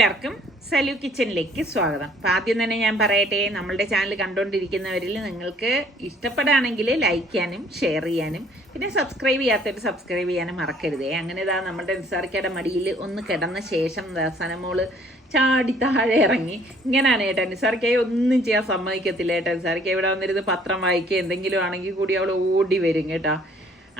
എല്ലാവർക്കും സലു കിച്ചണിലേക്ക് സ്വാഗതം. അപ്പം ആദ്യം തന്നെ ഞാൻ പറയട്ടെ നമ്മളുടെ ചാനൽ കണ്ടുകൊണ്ടിരിക്കുന്നവരിൽ നിങ്ങൾക്ക് ഇഷ്ടപ്പെടുകയാണെങ്കിൽ ലൈക്ക് ചെയ്യാനും ഷെയർ ചെയ്യാനും പിന്നെ സബ്സ്ക്രൈബ് ചെയ്യാത്തവർ സബ്സ്ക്രൈബ് ചെയ്യാനും മറക്കരുതേ. അങ്ങനെ ഇതാ നമ്മുടെ നിസാർക്കയുടെ മടിയിൽ ഒന്ന് കിടന്ന ശേഷം സനമോൾ ചാടി താഴെ ഇറങ്ങി. ഇങ്ങനെയാണ് ഏട്ടാ നിസാർക്കായി ഒന്നും ചെയ്യാൻ സമ്മതിക്കത്തില്ല ഏട്ടാ. നിസാർക്ക ഇവിടെ വന്നിരുന്ന് പത്രം വായിക്കുക എന്തെങ്കിലും ആണെങ്കിൽ കൂടി അവൾ ഓടി വരും കേട്ടോ.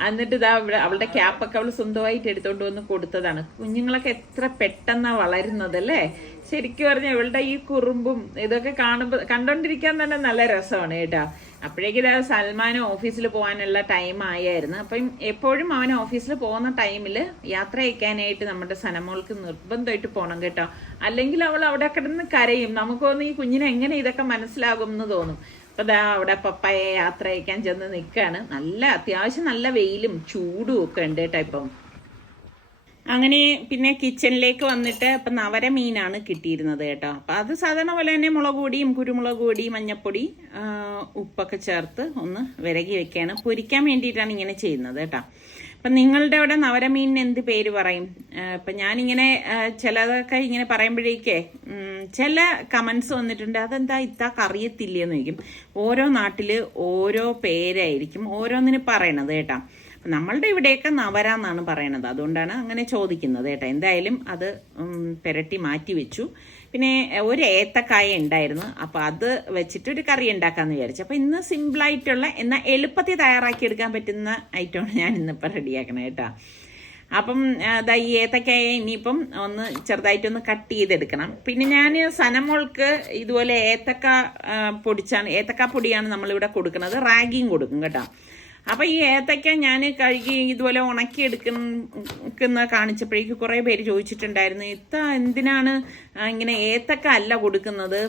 എന്നിട്ട് ഇതാ അവളുടെ ക്യാപ്പൊക്കെ അവൾ സ്വന്തമായിട്ട് എടുത്തോണ്ട് വന്ന് കൊടുത്തതാണ്. കുഞ്ഞുങ്ങളൊക്കെ എത്ര പെട്ടെന്നാ വളരുന്നത് അല്ലേ ശരിക്കും പറഞ്ഞാൽ ഇവളുടെ ഈ കുറുമ്പും ഇതൊക്കെ കാണുമ്പോൾ കണ്ടോണ്ടിരിക്കാൻ തന്നെ നല്ല രസമാണ് കേട്ടോ. അപ്പോഴേക്കും ഇതാ സൽമാൻ ഓഫീസിൽ പോകാനുള്ള ടൈം ആയായിരുന്നു. അപ്പം എപ്പോഴും അവൻ ഓഫീസിൽ പോകുന്ന ടൈമിൽ യാത്ര അയക്കാനായിട്ട് നമ്മുടെ സനമോൾക്ക് നിർബന്ധമായിട്ട് പോകണം കേട്ടോ. അല്ലെങ്കിൽ അവൾ അവിടെ കിടന്ന് കരയും. നമുക്കൊന്ന് ഈ കുഞ്ഞിനെ എങ്ങനെ ഇതൊക്കെ മനസ്സിലാകും എന്ന് തോന്നും. അപ്പൊ ദാ അവിടെ പപ്പായെ യാത്ര അയക്കാൻ ചെന്ന് നിൽക്കുകയാണ് നല്ല അത്യാവശ്യം നല്ല വെയിലും ചൂടും ഒക്കെ ഉണ്ട് കേട്ടോ ഇപ്പം. അങ്ങനെ പിന്നെ കിച്ചണിലേക്ക് വന്നിട്ട് ഇപ്പം നവര മീനാണ് കിട്ടിയിരുന്നത് കേട്ടോ. അപ്പം അത് സാധാരണ പോലെ തന്നെ മുളക് പൊടിയും കുരുമുളക് പൊടി മഞ്ഞപ്പൊടി ഉപ്പൊക്കെ ചേർത്ത് ഒന്ന് വിരകി വെക്കുകയാണ് പൊരിക്കാൻ വേണ്ടിയിട്ടാണ് ഇങ്ങനെ ചെയ്യുന്നത് കേട്ടോ. അപ്പം നിങ്ങളുടെ അവിടെ നവരമീനിന് എന്ത് പേര് പറയും? ഇപ്പൊ ഞാനിങ്ങനെ ചിലതൊക്കെ ഇങ്ങനെ പറയുമ്പോഴേക്കേ ചില കമൻസ് വന്നിട്ടുണ്ട്. അതെന്താ ഇത്താക്ക് അറിയത്തില്ല എന്ന് ചോദിക്കും. ഓരോ നാട്ടിൽ ഓരോ പേരായിരിക്കും ഓരോന്നിന് പറയണത് കേട്ടോ. നമ്മളുടെ ഇവിടെയൊക്കെ നവര എന്നാണ് പറയണത്. അതുകൊണ്ടാണ് അങ്ങനെ ചോദിക്കുന്നത് കേട്ടോ. എന്തായാലും അത് പെരട്ടി മാറ്റി വെച്ചു. പിന്നെ ഒരു ഏത്തക്കായ ഉണ്ടായിരുന്നു. അപ്പോൾ അത് വെച്ചിട്ട് ഒരു കറി ഉണ്ടാക്കാമെന്ന് വിചാരിച്ചു. അപ്പോൾ ഇന്ന് സിമ്പിൾ ആയിട്ടുള്ള എന്നാൽ എളുപ്പത്തിൽ തയ്യാറാക്കി എടുക്കാൻ പറ്റുന്ന ഐറ്റമാണ് ഞാൻ ഇന്നിപ്പോൾ റെഡിയാക്കണത് കേട്ടോ. അപ്പം അതാ ഈ ഏത്തക്കായ ഇനിയിപ്പം ഒന്ന് ചെറുതായിട്ടൊന്ന് കട്ട് ചെയ്തെടുക്കണം. പിന്നെ ഞാൻ സനമോൾക്ക് ഇതുപോലെ ഏത്തക്ക പൊടിച്ചാണ് ഏത്തക്ക പൊടിയാണ് നമ്മളിവിടെ കൊടുക്കുന്നത്. റാഗിയും കൊടുക്കും കേട്ടോ. അപ്പം ഈ ഏത്തക്ക ഞാൻ കഴുകി ഇതുപോലെ ഉണക്കി എടുക്കുന്ന കാണിച്ചപ്പോഴേക്ക് കുറേ പേര് ചോദിച്ചിട്ടുണ്ടായിരുന്നു ഇത്ത എന്തിനാണ് ഇങ്ങനെ ഏത്തക്ക അല്ല കൊടുക്കുന്നത്?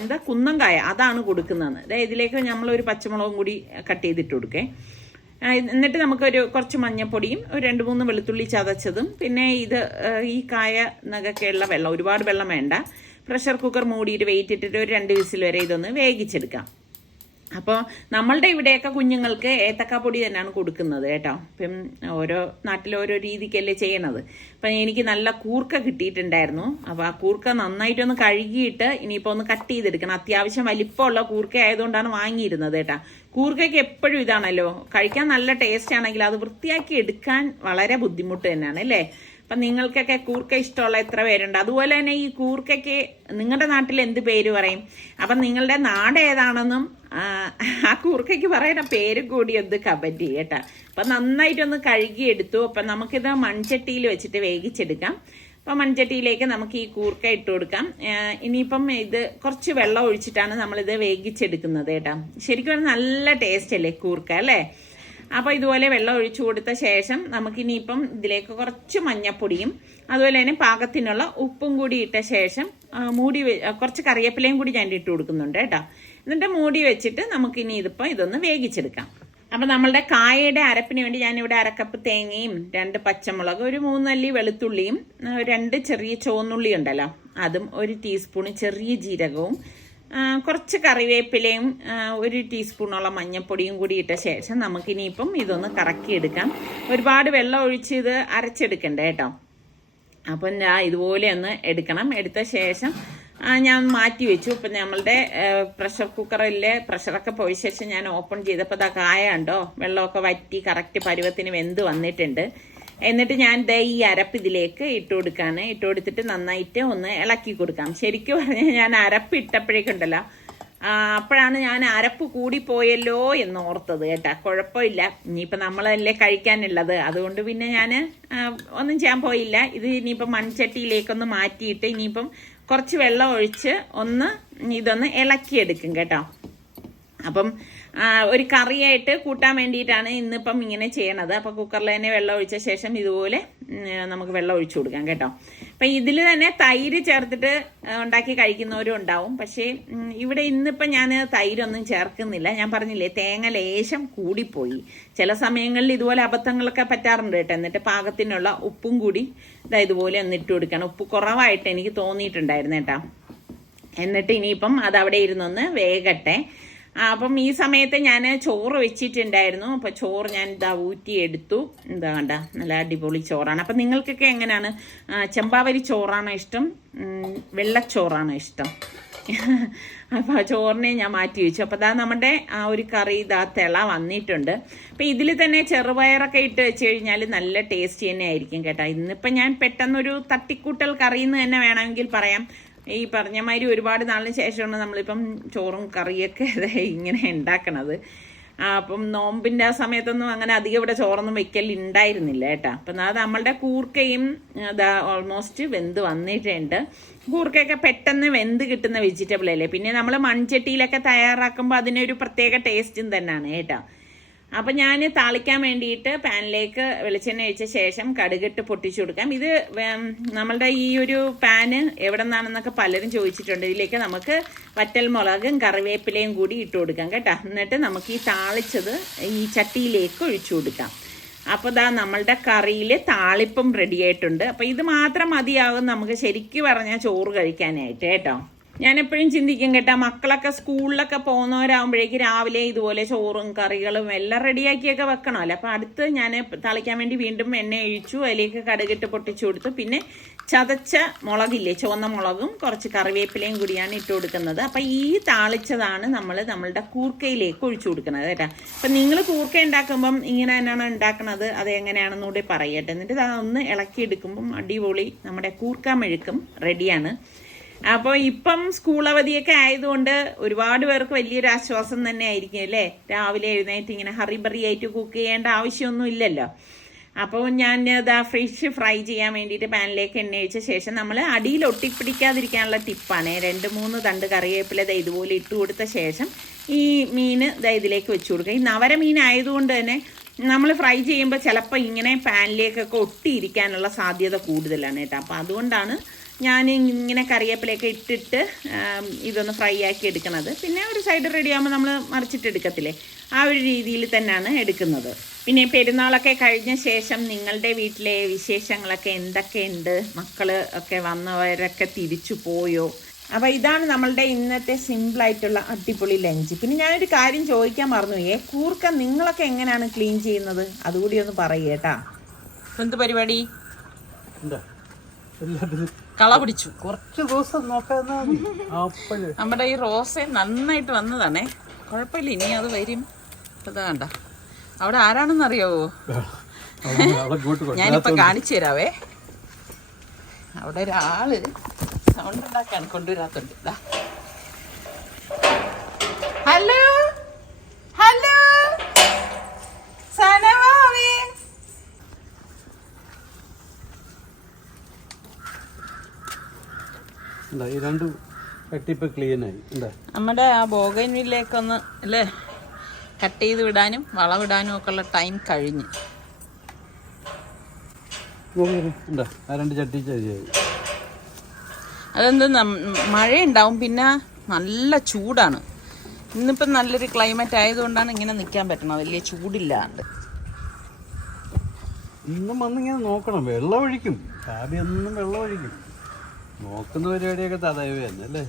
എന്താ കുന്നങ്കായ അതാണ് കൊടുക്കുന്നത് അതായത് ഇതിലേക്ക് നമ്മളൊരു പച്ചമുളകും കൂടി കട്ട് ചെയ്തിട്ട് കൊടുക്കേ. എന്നിട്ട് നമുക്കൊരു കുറച്ച് മഞ്ഞപ്പൊടിയും ഒരു രണ്ട് മൂന്ന് വെളുത്തുള്ളി ചതച്ചതും പിന്നെ ഇത് ഈ കായ നഗൊക്കെയുള്ള വെള്ളം ഒരുപാട് വെള്ളം വേണ്ട. പ്രഷർ കുക്കർ മൂടിയിട്ട് വെയിറ്റ് ഇട്ടിട്ട് ഒരു രണ്ട് വിസിൽ വരെ ഇതൊന്ന് വേവിച്ചെടുക്കാം. അപ്പോൾ നമ്മളുടെ ഇവിടെയൊക്കെ കുഞ്ഞുങ്ങൾക്ക് ഏത്തക്കാപ്പൊടി തന്നെയാണ് കൊടുക്കുന്നത് കേട്ടോ. ഇപ്പം ഓരോ നാട്ടിൽ ഓരോ രീതിക്കല്ലേ ചെയ്യണത്. അപ്പം എനിക്ക് നല്ല കൂർക്ക കിട്ടിയിട്ടുണ്ടായിരുന്നു. അപ്പോൾ ആ കൂർക്ക നന്നായിട്ടൊന്ന് കഴുകിയിട്ട് ഇനിയിപ്പോൾ ഒന്ന് കട്ട് ചെയ്തെടുക്കണം. അത്യാവശ്യം വലിപ്പമുള്ള കൂർക്ക ആയതുകൊണ്ടാണ് വാങ്ങിയിരുന്നത് കേട്ടോ. കൂർക്കയ്ക്ക് എപ്പോഴും ഇതാണല്ലോ. കഴിക്കാൻ നല്ല ടേസ്റ്റ് ആണെങ്കിൽ അത് വൃത്തിയാക്കി എടുക്കാൻ വളരെ ബുദ്ധിമുട്ട് തന്നെയാണ് അല്ലേ? അപ്പം നിങ്ങൾക്കൊക്കെ കൂർക്ക ഇഷ്ടമുള്ള എത്ര പേരുണ്ട്? അതുപോലെ തന്നെ ഈ കൂർക്കയ്ക്ക് നിങ്ങളുടെ നാട്ടിൽ എന്ത് പേര് പറയും? അപ്പം നിങ്ങളുടെ നാട് ഏതാണെന്നും ആ, കൂർക്കയ്ക്ക് പറയുന്ന പേര് കൂടി ഒന്ന് കമന്റ് ചെയ്യട്ടോ അപ്പം നന്നായിട്ടൊന്ന് കഴുകിയെടുത്തു. അപ്പം നമുക്കിത് മൺചട്ടിയിൽ വെച്ചിട്ട് വേവിച്ചെടുക്കാം. അപ്പം മൺചട്ടിയിലേക്ക് നമുക്ക് ഈ കൂർക്ക ഇട്ട് കൊടുക്കാം. ഇനിയിപ്പം ഇത് കുറച്ച് വെള്ളം ഒഴിച്ചിട്ടാണ് നമ്മളിത് വേവിച്ചെടുക്കുന്നത് കേട്ടോ. ശരിക്കും നല്ല ടേസ്റ്റ് അല്ലേ കൂർക്ക അല്ലേ? അപ്പോൾ ഇതുപോലെ വെള്ളം ഒഴിച്ചു കൊടുത്ത ശേഷം നമുക്കിനിയിപ്പം ഇതിലേക്ക് കുറച്ച് മഞ്ഞപ്പൊടിയും അതുപോലെ തന്നെ പാകത്തിനുള്ള ഉപ്പും കൂടി ഇട്ട ശേഷം മൂടി കുറച്ച് കറിവേപ്പിലയും കൂടി ഞാൻ ഇട്ട് കൊടുക്കുന്നുണ്ട് കേട്ടോ. എന്നിട്ട് മൂടി വെച്ചിട്ട് നമുക്കിനി ഇതിപ്പോൾ ഇതൊന്ന് വേവിച്ചെടുക്കാം. അപ്പം നമ്മളുടെ കായയുടെ അരപ്പിന് വേണ്ടി ഞാനിവിടെ അരക്കപ്പ് തേങ്ങയും രണ്ട് പച്ചമുളക് ഒരു മൂന്നല്ലി വെളുത്തുള്ളിയും രണ്ട് ചെറിയ ചുവന്നുള്ളി ഉണ്ടല്ലോ അതും ഒരു ടീസ്പൂണ് ചെറിയ ജീരകവും കുറച്ച് കറിവേപ്പിലയും ഒരു ടീസ്പൂണോളം മഞ്ഞൾപ്പൊടിയും കൂടി ഇട്ട ശേഷം നമുക്കിനിയിപ്പം ഇതൊന്ന് കറക്കി എടുക്കാം ഒരുപാട് വെള്ളം ഒഴിച്ച് ഇത് അരച്ചെടുക്കണ്ടേ കേട്ടോ. അപ്പം ഞാൻ ഇതുപോലെ ഒന്ന് എടുക്കണം. എടുത്ത ശേഷം ഞാൻ മാറ്റി വെച്ചു. ഇപ്പം നമ്മളുടെ പ്രഷർ കുക്കറിലെ പ്രഷറൊക്കെ പോയ ശേഷം ഞാൻ ഓപ്പൺ ചെയ്തപ്പോൾ അതാ കായ ഉണ്ടോ വെള്ളമൊക്കെ വറ്റി കറക്റ്റ് പരുവത്തിന് വെന്ത് വന്നിട്ടുണ്ട്. എന്നിട്ട് ഞാൻ ദേ ഈ അരപ്പ് ഇതിലേക്ക് ഇട്ട് കൊടുക്കാണ്. ഇട്ട് കൊടുത്തിട്ട് നന്നായിട്ട് ഒന്ന് ഇളക്കി കൊടുക്കാം. ശരിക്കും പറഞ്ഞാൽ ഞാൻ അരപ്പ് ഇട്ടപ്പോഴേക്കുണ്ടല്ലോ. അപ്പോഴാണ് ഞാൻ അരപ്പ് കൂടിപ്പോയല്ലോ എന്ന് ഓർത്തത് കേട്ടാ. കുഴപ്പമില്ല. ഇനിയിപ്പോൾ നമ്മളല്ലേ കഴിക്കാനുള്ളത്. അതുകൊണ്ട് പിന്നെ ഞാൻ ഒന്നും ചെയ്യാൻ പോയില്ല. ഇത് ഇനിയിപ്പം മൺചട്ടിയിലേക്കൊന്ന് മാറ്റിയിട്ട് ഇനിയിപ്പം കുറച്ച് വെള്ളം ഒഴിച്ച് ഒന്ന് ഇതൊന്ന് ഇളക്കിയെടുക്കും കേട്ടോ. അപ്പം ഒരു കറിയായിട്ട് കൂട്ടാൻ വേണ്ടിയിട്ടാണ് ഇന്നിപ്പം ഇങ്ങനെ ചെയ്യണത്. അപ്പോൾ കുക്കറിൽ തന്നെ വെള്ളം ഒഴിച്ച ശേഷം ഇതുപോലെ നമുക്ക് വെള്ളം ഒഴിച്ചു കൊടുക്കാം കേട്ടോ. അപ്പം ഇതിൽ തന്നെ തൈര് ചേർത്തിട്ട് ഉണ്ടാക്കി കഴിക്കുന്നവരും ഉണ്ടാവും. പക്ഷേ ഇവിടെ ഇന്നിപ്പം ഞാൻ തൈരൊന്നും ചേർക്കുന്നില്ല. ഞാൻ പറഞ്ഞില്ലേ തേങ്ങ ലേശം കൂടിപ്പോയി. ചില സമയങ്ങളിൽ ഇതുപോലെ അബദ്ധങ്ങളൊക്കെ പറ്റാറുണ്ട് കേട്ടോ. എന്നിട്ട് പാകത്തിനുള്ള ഉപ്പും കൂടി ഇതാ ഇതുപോലെ ഒന്ന് ഇട്ട് കൊടുക്കണം. ഉപ്പ് കുറവായിട്ട് എനിക്ക് തോന്നിയിട്ടുണ്ടായിരുന്നു കേട്ടോ. എന്നിട്ട് ഇനിയിപ്പം അവിടെ ഇരുന്നൊന്ന് വേഗട്ടെ അപ്പം ഈ സമയത്ത് ഞാൻ ചോറ് വെച്ചിട്ടുണ്ടായിരുന്നു. അപ്പോൾ ചോറ് ഞാൻ ഇതാ ഊറ്റി എടുത്തു എന്താ കണ്ട? നല്ല അടിപൊളി ചോറാണ്. അപ്പം നിങ്ങൾക്കൊക്കെ എങ്ങനെയാണ് ചെമ്പാവരി ചോറാണോ ഇഷ്ടം? വെള്ളച്ചോറാണോ ഇഷ്ടം? അപ്പോൾ ചോറിനെ ഞാൻ മാറ്റി വെച്ചു. അപ്പോൾ അതാ നമ്മുടെ ആ ഒരു കറി ഇതാ തിള വന്നിട്ടുണ്ട്. അപ്പോൾ ഇതിൽ തന്നെ ചെറുപയറൊക്കെ ഇട്ട് വെച്ച് കഴിഞ്ഞാൽ നല്ല ടേസ്റ്റ് തന്നെ ആയിരിക്കും കേട്ടോ. ഇന്നിപ്പോൾ ഞാൻ പെട്ടെന്നൊരു തട്ടിക്കൂട്ടൽ കറി തന്നെ വേണമെങ്കിൽ പറയാം. ഈ പറഞ്ഞ മാതിരി ഒരുപാട് നാളിന് ശേഷമാണ് നമ്മളിപ്പം ചോറും കറിയൊക്കെ ഇങ്ങനെ ഉണ്ടാക്കണത്. അപ്പം നോമ്പിന്റെ ആ സമയത്തൊന്നും അങ്ങനെ അധികം ഇവിടെ ചോറൊന്നും വെക്കൽ ഉണ്ടായിരുന്നില്ല കേട്ടോ. അപ്പം അത് നമ്മളുടെ കൂർക്കയും അതാ ഓൾമോസ്റ്റ് വെന്ത് വന്നിട്ടുണ്ട്. കൂർക്കയൊക്കെ പെട്ടെന്ന് വെന്ത് കിട്ടുന്ന വെജിറ്റബിൾ അല്ലേ? പിന്നെ നമ്മൾ മൺചട്ടിയിലൊക്കെ തയ്യാറാക്കുമ്പോൾ അതിനൊരു പ്രത്യേക ടേസ്റ്റും തന്നെയാണ് കേട്ടോ. അപ്പം ഞാൻ താളിക്കാൻ വേണ്ടിയിട്ട് പാനിലേക്ക് വെളിച്ചെണ്ണ ഒഴിച്ച ശേഷം കടുകിട്ട് പൊട്ടിച്ചു കൊടുക്കാം. ഇത് നമ്മളുടെ ഈ ഒരു പാന് എവിടെ നിന്നാണെന്നൊക്കെ പലരും ചോദിച്ചിട്ടുണ്ട്. ഇതിലേക്ക് നമുക്ക് വറ്റൽ മുളകും കറിവേപ്പിലയും കൂടി ഇട്ട് കൊടുക്കാം കേട്ടോ. എന്നിട്ട് നമുക്ക് ഈ താളിച്ചത് ഈ ചട്ടിയിലേക്ക് ഒഴിച്ചു കൊടുക്കാം. അപ്പോൾ ഇതാ നമ്മളുടെ കറിയിൽ താളിപ്പം റെഡി ആയിട്ടുണ്ട്. അപ്പോൾ ഇത് മാത്രം മതിയാകും നമുക്ക് ശരിക്കും പറഞ്ഞാൽ ചോറ് കഴിക്കാനായിട്ട് കേട്ടോ. ഞാൻ എപ്പോഴും ചിന്തിക്കും കേട്ടോ മക്കളൊക്കെ സ്കൂളിലൊക്കെ പോകുന്നവരാകുമ്പോഴേക്ക് രാവിലെ ഇതുപോലെ ചോറും കറികളും എല്ലാം റെഡിയാക്കിയൊക്കെ വെക്കണമല്ലോ അപ്പോൾ അടുത്ത് ഞാൻ തളിക്കാൻ വേണ്ടി വീണ്ടും എണ്ണ ഒഴിച്ചു അതിലേക്ക് കടുകിട്ട് പൊട്ടിച്ചു കൊടുത്തു. പിന്നെ ചതച്ച മുളകില്ലേ ചുവന്ന മുളകും കുറച്ച് കറിവേപ്പിലയും കൂടിയാണ് ഇട്ട് കൊടുക്കുന്നത്. അപ്പം ഈ താളിച്ചതാണ് നമ്മൾ നമ്മളുടെ കൂർക്കയിലേക്ക് ഒഴിച്ചു കൊടുക്കുന്നത് കേട്ടോ. അപ്പം നിങ്ങൾ കൂർക്ക ഉണ്ടാക്കുമ്പം ഇങ്ങനെ തന്നെയാണ് ഉണ്ടാക്കുന്നത് അത് എങ്ങനെയാണെന്ന് കൂടി പറയട്ടെ. എന്നിട്ട് അതൊന്ന് ഇളക്കിയെടുക്കുമ്പം അടിപൊളി നമ്മുടെ കൂർക്ക മെഴുക്കും റെഡിയാണ്. അപ്പോൾ ഇപ്പം സ്കൂൾ അവധിയൊക്കെ ആയതുകൊണ്ട് ഒരുപാട് പേർക്ക് വലിയൊരു ആശ്വാസം തന്നെ ആയിരിക്കും അല്ലേ? രാവിലെ എഴുന്നേറ്റ് ഇങ്ങനെ ഹറിബറി ആയിട്ട് കുക്ക് ചെയ്യേണ്ട ആവശ്യമൊന്നും ഇല്ലല്ലോ. അപ്പോൾ ഞാൻ ഇതാ ഫിഷ് ഫ്രൈ ചെയ്യാൻ വേണ്ടിയിട്ട് പാനിലേക്ക് എണ്ണ ഒഴിച്ച ശേഷം നമ്മൾ അടിയിൽ ഒട്ടിപ്പിടിക്കാതിരിക്കാനുള്ള ടിപ്പാണ് രണ്ട് മൂന്ന് തണ്ട് കറിവേപ്പില ദാ ഇതുപോലെ ഇട്ട് കൊടുത്ത ശേഷം ഈ മീൻ ദാ ഇതിലേക്ക് വെച്ച് കൊടുക്കുക. ഈ നവര മീൻ ആയതുകൊണ്ട് തന്നെ നമ്മൾ ഫ്രൈ ചെയ്യുമ്പോൾ ചിലപ്പോൾ ഇങ്ങനെ പാനിലേക്കൊക്കെ ഒട്ടിയിരിക്കാനുള്ള സാധ്യത കൂടുതലാണ് കേട്ടോ. അപ്പോൾ അതുകൊണ്ടാണ് ഞാൻ ഇങ്ങനെ കറിവേപ്പിലയൊക്കെ ഇട്ടിട്ട് ഇതൊന്ന് ഫ്രൈ ആക്കി എടുക്കുന്നത് പിന്നെ ഒരു സൈഡ് റെഡി ആകുമ്പോൾ നമ്മൾ മറിച്ചിട്ട് എടുക്കത്തില്ലേ? ആ ഒരു രീതിയിൽ തന്നെയാണ് എടുക്കുന്നത്. പിന്നെ പെരുന്നാളൊക്കെ കഴിഞ്ഞ ശേഷം നിങ്ങളുടെ വീട്ടിലെ വിശേഷങ്ങളൊക്കെ എന്തൊക്കെയുണ്ട്? മക്കൾ ഒക്കെ വന്നവരൊക്കെ തിരിച്ചു പോയോ? അപ്പോൾ ഇതാണ് നമ്മളുടെ ഇന്നത്തെ സിമ്പിളായിട്ടുള്ള അടിപൊളി ലഞ്ച് പിന്നെ ഞാനൊരു കാര്യം ചോദിക്കാൻ മറന്നുപോയേ കൂർക്ക നിങ്ങളൊക്കെ എങ്ങനെയാണ് ക്ലീൻ ചെയ്യുന്നത്? അതുകൂടി ഒന്ന് പറയേട്ടാ എന്ത് പരിപാടി? എന്താ? കള പിടിച്ചു കുറച്ച് ദിവസം നോക്കാന്നാ നമ്മുടെ ഈ റോസ നന്നായിട്ട് വന്നതാണേ. കുഴപ്പമില്ല ഇനി അത് വരും. ഇതാ കണ്ട. അവിടെ ആരാണെന്ന് അറിയാവോ. ഞാനിപ്പോ കാണിച്ചു തരാവേ. അവിടെ ഒരാൾ സൗണ്ട് ഉണ്ടാക്കാൻ കൊണ്ടുവരാത്തുണ്ട്. ദാ. എന്താ ഈ രണ്ട് കട്ടിപ്പ് ക്ലീൻ ആയി. എന്താ നമ്മുടെ ആ ബോഗൻവില്ലേക്കൊന്ന് അല്ലേ? കട്ട് ചെയ്ത് വിടാനും വളവിടാനും ഒക്കെ ഉള്ള ടൈം കഴിഞ്ഞു എന്താ ആ രണ്ട് ചട്ടി ശരിയായി. അതെന്ത് മഴ ഉണ്ടാവും പിന്നെ നല്ല ചൂടാണ്. ഇന്നിപ്പം നല്ലൊരു ക്ലൈമറ്റ് ആയതുകൊണ്ടാണ് ഇങ്ങനെ നിൽക്കാൻ പറ്റണത്. വലിയ ചൂടില്ലാണ്ട്. ഇന്നും വന്നിങ്ങനെ നോക്കണം. വെള്ളം ഒഴിക്കും. കാബി എന്നും വെള്ളം ഒഴിക്കും. നോക്കുന്ന പരിപാടിയൊക്കെ തന്നെ അല്ലേ.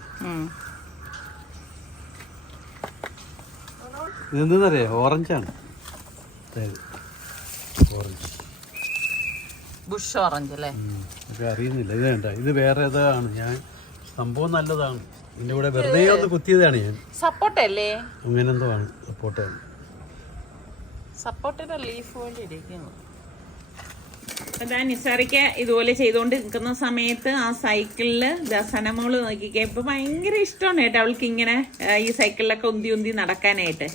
ഇതെന്തെന്നറിയാ? ഓറഞ്ചാണ്. ഓറഞ്ച്. ബുഷ് ഓറഞ്ച് അല്ലേ. ഒക്കെ അറിയുന്നില്ല. ഇത് വേണ്ട ഇത് വേറെ ഏതാണ്? ഞാൻ സംഭവം നല്ലതാണ്. എന്റെ കൂടെ വെറുതെ ഒന്ന് കുത്തിയതാണ് ഞാൻ. സപ്പോർട്ടല്ലേ അങ്ങനെ എന്തോ ആണ് സപ്പോർട്ടാണ് സപ്പോർട്ടിന്റെ ലീഫ് പോലെ ഇരിക്കുന്നു. അതാ നിസാറിക്ക ഇതുപോലെ ചെയ്തുകൊണ്ട് നിൽക്കുന്ന സമയത്ത് ആ സൈക്കിളിൽ ദസനമോൾ നോക്കിക്കേ ഇപ്പം ഭയങ്കര ഇഷ്ടമാണ് കേട്ടോ അവൾക്ക് ഇങ്ങനെ ഈ സൈക്കിളിലൊക്കെ ഉന്തി ഉന്തി നടക്കാനായിട്ട്.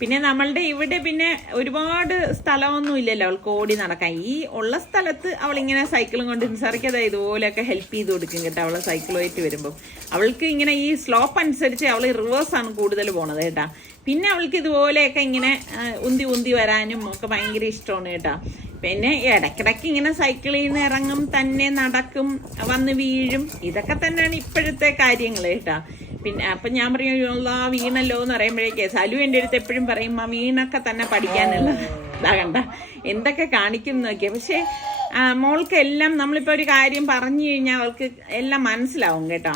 പിന്നെ നമ്മളുടെ ഇവിടെ പിന്നെ ഒരുപാട് സ്ഥലമൊന്നും ഇല്ലല്ലോ അവൾക്ക് ഓടി നടക്കാൻ. ഈ ഉള്ള സ്ഥലത്ത് അവളിങ്ങനെ സൈക്കിളും കൊണ്ട് നിസാറിക്ക് അതായത് ഇതുപോലെയൊക്കെ ഹെൽപ്പ് ചെയ്ത് കൊടുക്കും കേട്ടോ അവളെ സൈക്കിളുമായിട്ട് വരുമ്പോൾ അവൾക്ക് ഇങ്ങനെ ഈ സ്ലോപ്പ് അനുസരിച്ച് അവൾ റിവേഴ്സാണ് കൂടുതൽ പോണത് കേട്ടാ. പിന്നെ അവൾക്ക് ഇതുപോലെയൊക്കെ ഇങ്ങനെ ഉന്തി ഉന്തി വരാനും ഒക്കെ ഭയങ്കര ഇഷ്ടമാണ് കേട്ടോ. പിന്നെ ഇടയ്ക്കിടയ്ക്ക് ഇങ്ങനെ സൈക്കിളിൽ നിന്ന് ഇറങ്ങും തന്നെ നടക്കും വന്ന് വീഴും. ഇതൊക്കെ തന്നെയാണ് ഇപ്പോഴത്തെ കാര്യങ്ങൾ കേട്ടാ. പിന്നെ അപ്പം ഞാൻ പറയും ആ വീണല്ലോ എന്ന് പറയുമ്പോഴേക്കേ സലു എന്റെ അടുത്ത് എപ്പോഴും പറയും ആ വീണൊക്കെ തന്നെ പഠിക്കാനുള്ള ഇതാ കണ്ട. എന്തൊക്കെ കാണിക്കും നോക്കിയാൽ പക്ഷേ മോൾക്ക് എല്ലാം നമ്മളിപ്പോൾ ഒരു കാര്യം പറഞ്ഞു കഴിഞ്ഞാൽ അവൾക്ക് എല്ലാം മനസ്സിലാവും കേട്ടോ.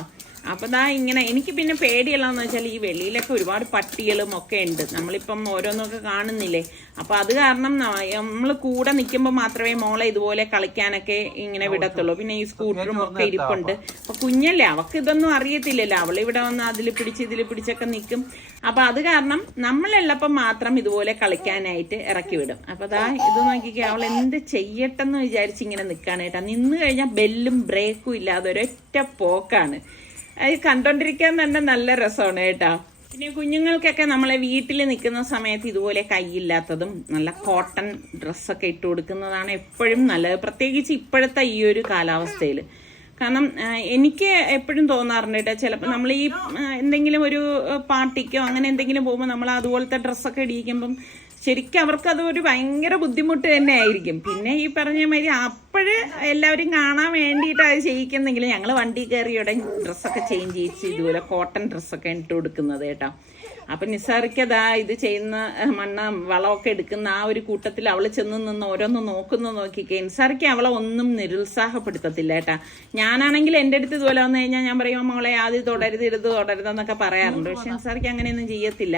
അപ്പൊ ദാ ഇങ്ങനെ എനിക്ക് പിന്നെ പേടിയുള്ളതെന്ന് വെച്ചാൽ ഈ വെളിയിലൊക്കെ ഒരുപാട് പട്ടികളും ഒക്കെ ഉണ്ട്. നമ്മളിപ്പം ഓരോന്നൊക്കെ കാണുന്നില്ലേ? അപ്പോൾ അത് കാരണം നമ്മൾ കൂടെ നിൽക്കുമ്പോൾ മാത്രമേ മോളെ ഇതുപോലെ കളിക്കാനൊക്കെ ഇങ്ങനെ വിടത്തുള്ളൂ. പിന്നെ ഈ സ്കൂട്ടറും ഒക്കെ ഇരിപ്പുണ്ട്. അപ്പോൾ കുഞ്ഞല്ലേ അവൾക്ക് ഇതൊന്നും അറിയത്തില്ലല്ലോ. അവൾ ഇവിടെ വന്ന് അതിൽ പിടിച്ച് ഇതിൽ പിടിച്ചൊക്കെ നിൽക്കും അപ്പോൾ അത് കാരണം നമ്മളുള്ളപ്പം മാത്രം ഇതുപോലെ കളിക്കാനായിട്ട് ഇറക്കി വിടും. അപ്പോൾ ദാ ഇത് നോക്കിക്കേ അവൾ എന്ത് ചെയ്യട്ടെന്ന് വിചാരിച്ച് ഇങ്ങനെ നിൽക്കാണ് കേട്ടോ. നിന്ന് കഴിഞ്ഞാൽ ബെല്ലും ബ്രേക്കും ഇല്ലാതെ ഒരൊറ്റ പോക്കാണ്. അത് കണ്ടോണ്ടിരിക്കാൻ തന്നെ നല്ല രസമാണ് കേട്ടോ. പിന്നെ കുഞ്ഞുങ്ങൾക്കൊക്കെ നമ്മളെ വീട്ടിൽ നിൽക്കുന്ന സമയത്ത് ഇതുപോലെ കൈയില്ലാത്തതും നല്ല കോട്ടൺ ഡ്രസ്സൊക്കെ ഇട്ട് കൊടുക്കുന്നതാണ് എപ്പോഴും നല്ലത്. പ്രത്യേകിച്ച് ഇപ്പോഴത്തെ ഈ ഒരു കാലാവസ്ഥയിൽ കാരണം എനിക്ക് എപ്പോഴും തോന്നാറുണ്ട് കേട്ടോ ചിലപ്പോൾ നമ്മൾ ഈ എന്തെങ്കിലും ഒരു പാർട്ടിക്കോ അങ്ങനെ എന്തെങ്കിലും പോകുമ്പോൾ നമ്മൾ അതുപോലത്തെ ഡ്രസ്സൊക്കെ ഇടിയിക്കുമ്പം ശരിക്കും അവർക്ക് അത് ഒരു ഭയങ്കര ബുദ്ധിമുട്ട് തന്നെ ആയിരിക്കും. പിന്നെ ഈ പറഞ്ഞ മാതിരി അപ്പോഴ് എല്ലാവരും കാണാൻ വേണ്ടിയിട്ട് അത് ചെയ്യിക്കുന്നെങ്കിൽ ഞങ്ങൾ വണ്ടി കയറിയോടെ ഡ്രസ്സൊക്കെ ചേഞ്ച് ചെയ്യിച്ച് ഇതുപോലെ കോട്ടൺ ഡ്രസ്സൊക്കെ ഇട്ട് കൊടുക്കുന്നത് കേട്ടോ. അപ്പൊ നിസാറിക്കതാ ഇത് ചെയ്യുന്ന മണ്ണ വളമൊക്കെ എടുക്കുന്ന ആ ഒരു കൂട്ടത്തിൽ അവൾ ചെന്ന് നിന്ന് ഓരോന്ന് നോക്കുന്ന നോക്കിക്കേ. നിസാറിക്ക് അവളെ ഒന്നും നിരുത്സാഹപ്പെടുത്തത്തില്ല കേട്ടാ. ഞാനാണെങ്കിൽ എന്റെ അടുത്ത് ഇതുപോലെ വന്നു കഴിഞ്ഞാൽ ഞാൻ പറയും മോളെ ആദ്യം തുടരുത് ഇരുത് തുടരുത് എന്നൊക്കെ പറയാറുണ്ട്. പക്ഷെ നിസാറിക്ക് അങ്ങനെയൊന്നും ചെയ്യത്തില്ല.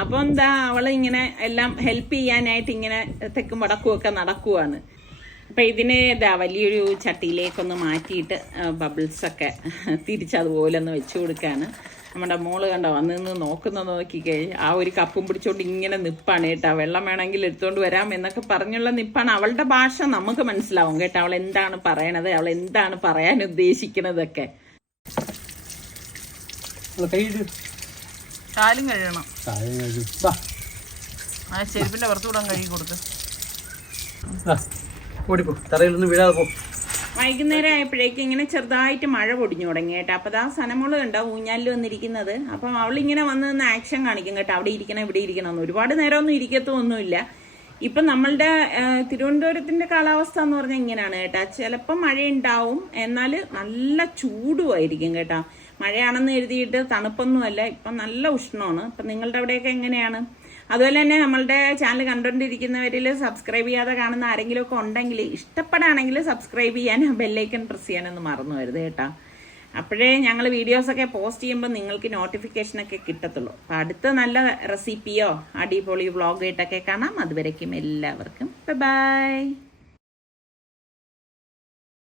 അപ്പൊ എന്താ അവൾ ഇങ്ങനെ എല്ലാം ഹെൽപ്പ് ചെയ്യാനായിട്ട് ഇങ്ങനെ തെക്കും വടക്കും ഒക്കെ നടക്കുവാണ്. അപ്പൊ ഇതിനെ ഇതാ വലിയൊരു ചട്ടിയിലേക്കൊന്ന് മാറ്റിയിട്ട് ബബിൾസ് ഒക്കെ തിരിച്ചതുപോലെ ഒന്ന് വെച്ചു കൊടുക്കാണ്. നമ്മുടെ മോൾ കണ്ട വന്ന് നിന്ന് നോക്കുന്ന നോക്കിക്കഴിഞ്ഞ് ആ ഒരു കപ്പും പിടിച്ചോണ്ട് ഇങ്ങനെ നിപ്പാണ് കേട്ടോ. വെള്ളം വേണമെങ്കിൽ എടുത്തോണ്ട് വരാം എന്നൊക്കെ പറഞ്ഞുള്ള നിപ്പാണ് അവളുടെ ഭാഷ നമുക്ക് മനസ്സിലാവും കേട്ടോ. അവൾ എന്താണ് പറയണത്? അവൾ എന്താണ് പറയാൻ ഉദ്ദേശിക്കണതൊക്കെ. കാലും കഴുകണം. ആ ചെരുപ്പിന്റെ പുറത്തുകൂടെ കഴുകി കൊടുത്ത് ഓടിപ്പോ. തറയിലൊന്നും വീഴാതെ പോ. വൈകുന്നേരം ആയപ്പോഴേക്കും ഇങ്ങനെ ചെറുതായിട്ട് മഴ പൊടിഞ്ഞു തുടങ്ങി കേട്ടോ. അപ്പൊ ആ സനമോൾ കണ്ടോ ഊഞ്ഞാലിൽ വന്നിരിക്കുന്നത്. അപ്പം അവളിങ്ങനെ വന്ന് നിന്ന് ആക്ഷൻ കാണിക്കും കേട്ടോ. അവിടെ ഇരിക്കണം ഇവിടെ ഇരിക്കണം എന്ന്. ഒരുപാട് നേരമൊന്നും ഇരിക്കത്തൊന്നുമില്ല ഇപ്പം നമ്മളുടെ തിരുവനന്തപുരത്തിന്റെ കാലാവസ്ഥ എന്ന് പറഞ്ഞാൽ ഇങ്ങനെയാണ് കേട്ടോ. ചിലപ്പം മഴയുണ്ടാവും. എന്നാൽ നല്ല ചൂടുമായിരിക്കും കേട്ടോ. മഴയാണെന്ന് എഴുതിയിട്ട് തണുപ്പൊന്നുമല്ല ഇപ്പം നല്ല ഉഷ്ണമാണ്. അപ്പം നിങ്ങളുടെ അവിടെയൊക്കെ എങ്ങനെയാണ്? അതുപോലെ തന്നെ നമ്മളുടെ ചാനൽ കണ്ടുകൊണ്ടിരിക്കുന്നവരിൽ സബ്സ്ക്രൈബ് ചെയ്യാതെ കാണുന്ന ആരെങ്കിലും ഒക്കെ ഉണ്ടെങ്കിൽ ഇഷ്ടപ്പെടുകയാണെങ്കിൽ സബ്സ്ക്രൈബ് ചെയ്യാൻ ബെല്ലൈക്കൺ പ്രസ് ചെയ്യാനൊന്നും മറന്നു വരുത് കേട്ടോ. അപ്പോഴേ ഞങ്ങൾ വീഡിയോസൊക്കെ പോസ്റ്റ് ചെയ്യുമ്പോൾ നിങ്ങൾക്ക് നോട്ടിഫിക്കേഷനൊക്കെ കിട്ടത്തുള്ളൂ. അപ്പം അടുത്ത നല്ല റെസിപ്പിയോ അടിപൊളി വ്ളോഗ് ആയിട്ടൊക്കെ കാണാം. അതുവരേക്കും എല്ലാവർക്കും. ബൈ